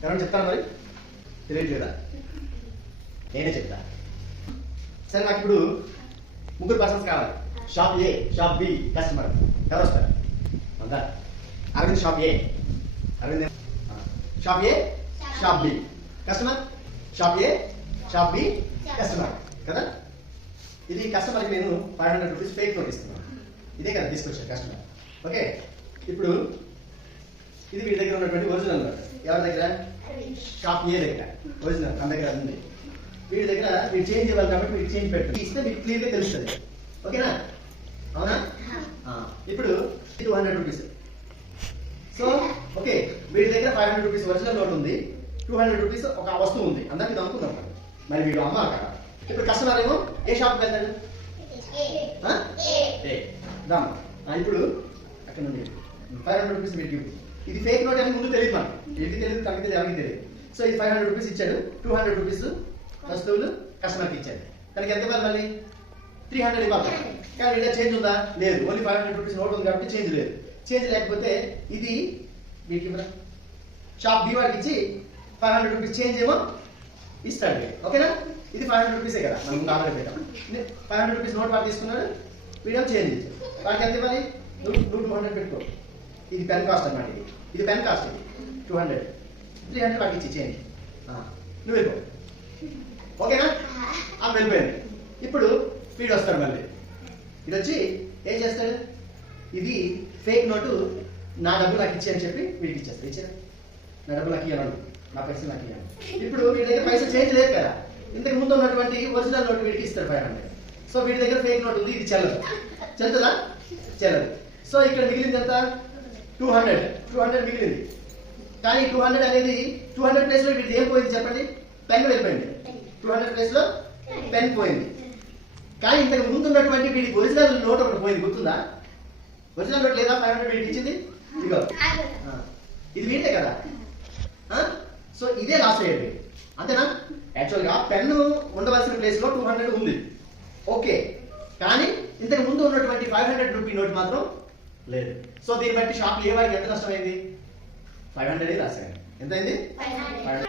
ఎవరైనా చెప్తాను మరి తెలియట్లేదా? నేనే చెప్తా. సరే, నాకు ఇప్పుడు ముగ్గురు పర్సన్స్ కావాలి. షాప్ ఏ, షాప్ బి కస్టమర్. ఎవరు వస్తారు? అందా అరవింద్ షాప్ ఏ, అరవింద్ షాప్ ఏ, షాప్ బి కస్టమర్. షాప్ ఏ, షాప్ బి కస్టమర్ కదా. ఇది కస్టమర్కి నేను 500 రూపీస్ ఫేక్ నోట్ ఇస్తున్నాను. ఇదే కదా తీసుకొచ్చాను కస్టమర్. ఓకే, ఇప్పుడు ఇది వీడి దగ్గర ఉన్నటువంటి ఒరిజినల్ నోట్. ఎవరి దగ్గర? షాప్ ఏ దగ్గర ఒరిజినల్ మన దగ్గర ఉంది. వీడి దగ్గర మీరు చేంజ్ ఇవ్వాలి కాబట్టి మీరు చేంజ్ పెట్టండి. ఇస్తే మీకు క్లియర్గా తెలుస్తుంది. ఓకేనా? అవునా? ఇప్పుడు 200 రూపీస్. సో ఓకే, వీడి దగ్గర 500 రూపీస్ ఒరిజినల్ నోట్ ఉంది, 200 రూపీస్ ఒక వస్తువు ఉంది. అందరికి ఇది అనుకుందాం. మరి వీడు అమ్మ అక్కడ. ఇప్పుడు కస్టమర్ ఏమో ఏ షాప్కి వెళ్తాడు? రామ్. ఇప్పుడు అక్కడ నుండి 500 రూపీస్ మీరు గివ్. ఇది ఫేక్ నోట్ అని ముందు తెలియదు మనకు. ఏంటి తెలియదు, తనకి తెలియదు, ఎవరికి తెలియదు. సో ఇది 500 రూపీస్ ఇచ్చాడు, 200 రూపీస్ వస్తువులు కస్టమర్కి ఇచ్చాడు. తనకి ఎంత ఇవ్వాలి? మళ్ళీ 300 ఇవ్వాలి. కానీ వీళ్ళ చేంజ్ ఉందా? లేదు. ఓన్లీ 500 రూపీస్ నోట్ ఉంది కాబట్టి చేంజ్ లేదు. చేంజ్ లేకపోతే ఇది వీటికి షాప్ బి వాడికి ఇచ్చి 500 రూపీస్ చేంజ్ ఏమో ఇస్తాడు. ఓకేనా? ఇది 500 రూపీసే కదా మనం ముందు ఆర్డర్ పెట్టాం. 500 రూపీస్ నోట్ వాడు తీసుకున్నాడు, వీడియో చేంజ్ ఇచ్చాడు. వాడికి ఎంత ఇవ్వాలి? నువ్వు 200 పెట్టుకో. ఇది పెన్ కాస్ట్ అన్నమాట. ఇది పెన్ కాస్ట్. ఇది 200, 300 వాడికి ఇచ్చి చేంజ్. నువ్వు వెళ్ళిపో. ఓకేనా? వెళ్ళిపోయింది. ఇప్పుడు వీడు వస్తాడు. మళ్ళీ ఇది వచ్చి ఏం చేస్తాడు? ఇది ఫేక్ నోటు, నా డబ్బు నాకు ఇచ్చి అని చెప్పి వీడికి ఇచ్చేస్తాడు. ఇచ్చాడు, నా డబ్బు నాకు ఇవ్వను, నా పైసలు నాకు ఇవ్వను. ఇప్పుడు వీడి దగ్గర పైసలు చేంజ్ లేదు కదా. ఇంతకు ముందు ఉన్నటువంటి ఒరిజినల్ నోట్ వీడికి ఇస్తాడు 500. సో వీడి దగ్గర ఫేక్ నోట్ ఉంది, ఇది చెల్లదు. చెల్తుందా? చెల్లదు. సో ఇక్కడ మిగిలింది ఎంత? 200 మిగిలింది. కానీ 200 అనేది 200 ప్లేస్ లో వీడిది ఏం పోయింది చెప్పండి? పెన్ వెళ్ళిపోయింది. 200 ప్లేస్ లో పెన్ పోయింది. కానీ ఇంతకు ముందు ఉన్నటువంటి వీడికి ఒరిజినల్ నోట్ ఒకటి పోయింది, గుర్తుందా? ఒరిజినల్ నోట్ లేదా 500 వీడికి ఇచ్చింది? ఇదిగో, ఇది వీడే కదా. సో ఇదే లాస్ట్ అయ్యేది. అంతేనా? యాక్చువల్గా పెన్ను ఉండవలసిన ప్లేస్ లో 200 ఉంది. ఓకే, కానీ ఇంతకు ముందు ఉన్నటువంటి 500 రూపీ నోట్ మాత్రం లేదు. సో దీన్ని బట్టి షాప్ ఏ వాడికి ఎంత నష్టమైంది? 500 లాస్ అయింది. ఎంత అయింది? 500.